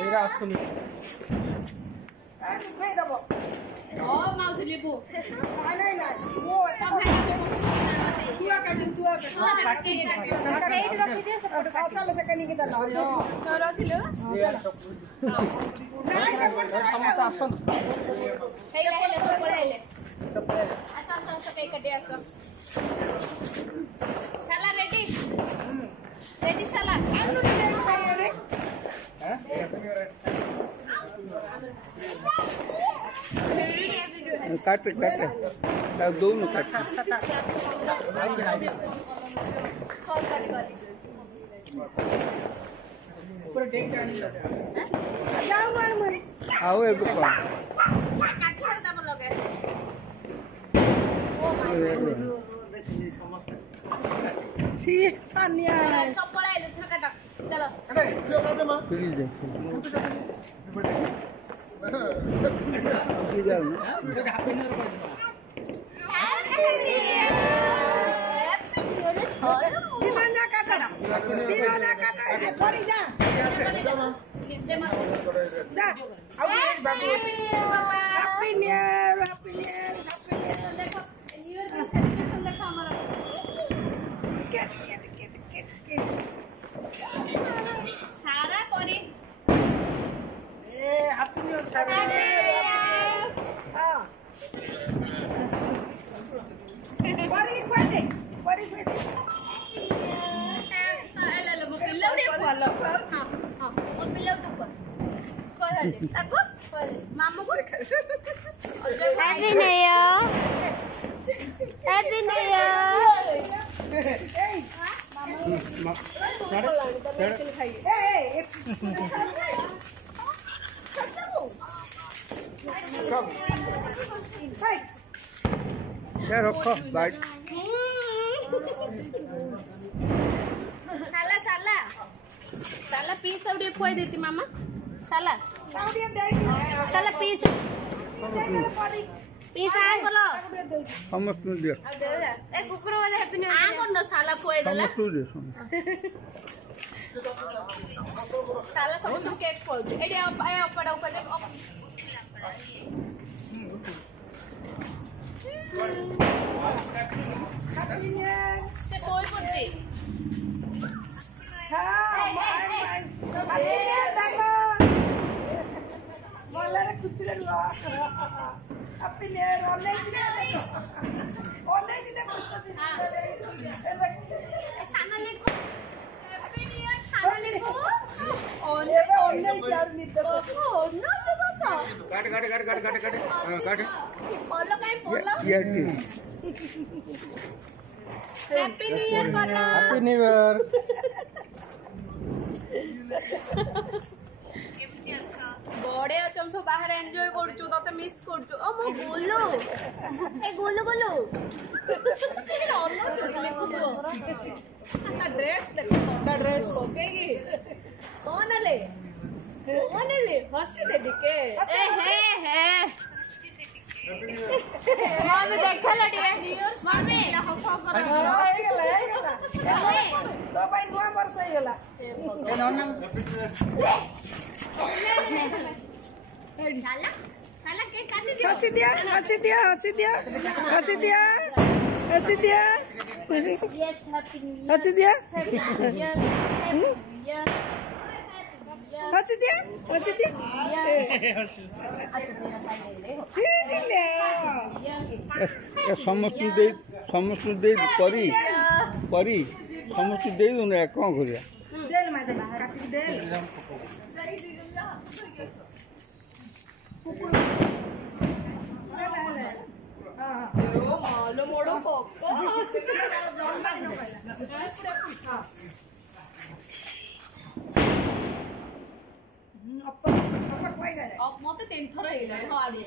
ଏଇରା ଆସୁନି ଭାଇ ଦବ ମାଉସୀ ଲେବୁ ନାଇଁ ମୋ ତୁଆ କାଟି ସେଇଠି ରଖିଦିଏ ସେପଟେ ଚାଲ ସେ କାନିକି ଚାଲ ରଖିଲୁ ନାଇଁ ସେପଟେ ସମସ୍ତେ ଆସନ୍ତୁ ହେଇଲେ ସବୁ ପଳେଇଲେ ଆସ କେକ୍ କାଟି ଆସ ସାଲା ରେଡି ରେଡି ସାଲା काट दो न काट आओ एक Happy New Year. Happy New Year. क्या रखो बाइट साला साला साला पीस और ये खुआ देती मामा साला साला पीस पीस आ गलो समस्त दियो ए कुकुर वाला हैप्पी न्यू ईयर आ कोन साला खुआ देला समस्त दियो साला सब केक खुआ दे एडी अपड़ा ऊपर दे से सोई पड़ची हां bye bye happy new year देखो बोला रे खुशी रे हैप्पी न्यू ईयर ओने दिने देखो साना लिखो हैप्पी न्यू ईयर साना लिखो ओने यार नि देखो ओने जगह तो काट बोलो काई बोलो ये हैप्पी न्यू ईयर बोलो हैप्पी न्यू ईयर बड़े अच्छम सब बाहर एंजॉय करछु तते मिस करछु ओ मो गोलू ए गोलू ऑलमोस्ट चले खूबो ड्रेस देखो ता ड्रेस पकेगी कौन ले हंसी दे दिके ए हे मम्मी देखा लड़ी मम्मी हंस गेला तो भाई नुआ वर्ष हो गेला साला के काटी दियो हंसी दिया यस हैप्पी न्यू ईयर हंसी दिया समस्त दे परी समस्त दे दो ना कौन करिया देल मा दे काटी देल हां मालो मोड़ो पक्का जन्मानी न कहला अप्पा कोई गले अब मते 10 थरा हेला हाडी